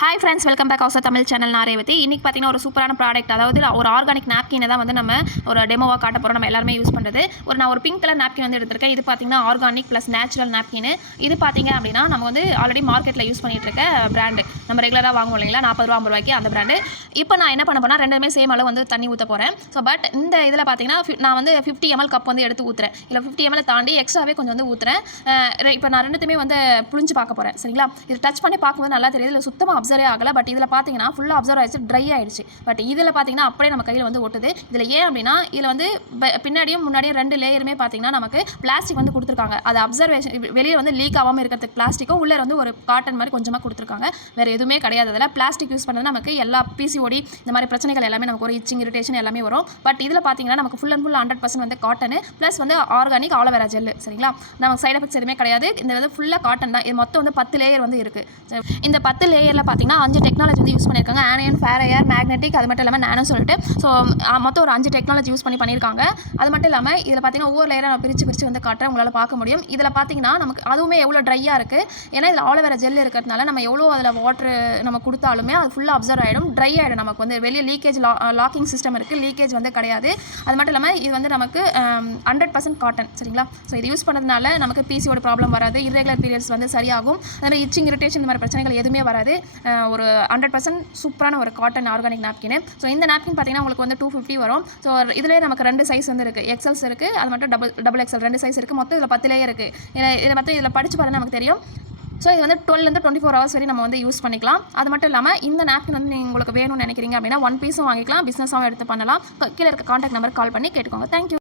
Hi friends, welcome back house Tamil channel. நான் ரேவதி. இன்றைக்கி பார்த்தீங்கன்னா ஒரு சூப்பரான ப்ராடக்ட், அதாவது ஒரு ஆர்கானிக் நாப்கினை தான் வந்து நம்ம ஒரு டெமோவாக காட்ட போகிறோம். நம்ம எல்லாருமே யூஸ் பண்ணுறது. நான் ஒரு பிங்க் கலர் நாப்கின் வந்து எடுத்திருக்கேன். இது பார்த்தீங்கன்னா ஆர்கானிக் ப்ளஸ் நேச்சுரல் நாப்கின். இது பார்த்தீங்க அப்படின்னா நம்ம வந்து ஆல்ரெடி மார்க்கெட்டில் யூஸ் பண்ணிட்டு இருக்க பிராண்டு, நம்ம ரெகுலராக வாங்குவோம் இல்லைங்களா, 40 ரூபா 50 ரூபாய்க்கு அந்த பிராண்டு. இப்போ நான் என்ன பண்ண போனால் ரெண்டுமே சேம் அளவு வந்து தண்ணி ஊற்ற போகிறேன். ஸோ பட் இந்த இதில் பார்த்தீங்கன்னா நான் வந்து 50 ml கப் வந்து எடுத்து ஊற்றுறேன். இல்லை 50 ml தாண்டி எக்ஸ்ட்ராவே கொஞ்சம் வந்து ஊற்றுறேன். இப்போ நான் ரெண்டுத்தையுமே வந்து புளிஞ்சு பார்க்க போகிறேன். சரிங்களா? இது டச் பண்ணி பார்க்கும்போது நல்லா தெரியுது. இதில் சுத்தமாக அப்சர்வே ஆகலை. பட் இதில் பார்த்தீங்கன்னா ஃபுல்லாக அப்சர்வ் ஆயிடுச்சு, ட்ரை ஆயிடுச்சு. பட் இதில் பார்த்தீங்கன்னா அப்படியே நம்ம கையில் வந்து ஒட்டுது. இதில் ஏன் அப்படின்னா இதில் வந்து பின்னாடியும் முன்னாடியும் 2 லேயருமே பார்த்தீங்கன்னா நமக்கு பிளாஸ்டிக் வந்து கொடுத்துருக்காங்க. அது அப்சர்வேஷன் வெளியே வந்து லீக் ஆகாமல் இருக்கிறதுக்கு பிளாஸ்டிக்கும், உள்ளே வந்து ஒரு காட்டன் மாதிரி கொஞ்சமாக கொடுத்துருக்காங்க. வேறு எதுவுமே கிடையாது. அதில் பிளாஸ்டிக் யூஸ் பண்ணுறது நமக்கு எல்லா பிசிஓடி இந்த மாதிரி பிரச்சனைகள் எல்லாமே நமக்கு ஒரு இச்சிங் இரிட்டேஷன் எல்லாமே வரும். பட் இதில் பார்த்தீங்கன்னா நமக்கு ஃபுல் அண்ட் ஃபுல் 100% வந்து காட்டன் ப்ளஸ் வந்து ஆர்கானிக் ஆலோவேரா ஜெல். சரிங்களா? நமக்கு சைட் எஃபெக்ட்ஸ் எதுவுமே கிடையாது. இந்த வந்து ஃபுல்லாக காட்டன் தான். இது மொத்தம் வந்து 10 லேயர் வந்து இருக்குது. இந்த 10 லேயரில் பார்த்தீங்கன்னா 5 டெக்னாலஜி வந்து யூஸ் பண்ணியிருக்காங்க. ஆனியன், ஃபேர் ஏர், மேக்னெட்டிக், அது மட்டும் இல்லாமல் நானோ சொல்லிட்டு. ஸோ மொத்தம் ஒரு 5 டெக்னாலஜி யூஸ் பண்ணியிருக்காங்க. அது மட்டும் இல்லாமல் இதில் பார்த்தீங்கன்னா ஒவ்வொரு லேயராக நான் பிரித்து வந்து காட்டுறேன், உங்களால் பார்க்க முடியும். இதில் பார்த்தீங்கன்னா நமக்கு அதுவுமே எவ்வளோ ட்ரையாக இருக்குது. ஏன்னா இதில் ஆலோவேரா ஜெல் இருக்கிறதுனால நம்ம எவ்வளோ அதில் வாட்டர் நம்ம கொடுத்தாலுமே அது ஃபுல்லாக அப்சர்வ் ஆகிடும், ட்ரை ஆகிடும். நமக்கு வந்து வெளியே லீக்கேஜ் லாக்கிங் சிஸ்டம் இருக்குது, லீக்கேஜ் வந்து கிடையாது. அது மட்டும் இல்லாமல் இது வந்து நமக்கு 100% காட்டன். சரிங்களா? ஸோ இது யூஸ் பண்ணதுனால நமக்கு பிசிஓட ப்ராப்ளம் வராது, இர்ரெகுலர் பீரியட்ஸ் வந்து சரியாகும், அதே இச்சிங் இரிட்டேஷன் இந்த மாதிரி பிரச்சனைகள் எதுவுமே வராது. ஒரு 100% சூப்பரான ஒரு காட்டன் ஆர்கானிக் நாப்கின். ஸோ இந்த நாப்கின் பார்த்தீங்கன்னா உங்களுக்கு வந்து 250 வரும். ஸோ இதிலே நமக்கு 2 சைஸ் வந்து இருக்குது. எக்ஸல்ஸ் இருக்குது, அது மட்டும் டபுள் எக்ஸல் 2 சைஸ் இருக்குது. மொத்தம் இதில் 10 லேயர் இருக்குது. இதில் மொத்தம் இதில் படித்து பாருங்க நமக்கு தெரியும். ஸோ இது வந்து 12 to 24 hours வரை நம்ம வந்து யூஸ் பண்ணிக்கலாம். அது மட்டும் இல்லாமல் இந்த நாப்கின் வந்து நீங்கள் உங்களுக்கு வேணும்னு நினைக்கிறீங்க அப்படின்னா 1 பீஸும் வாங்கிக்கலாம், பிஸ்னஸாகவும் எடுத்து பண்ணலாம். கீழே இருக்க கான்டாக்ட் நம்பருக்கு கால் பண்ணி கேட்டுக்கோங்க. தேங்க்யூ.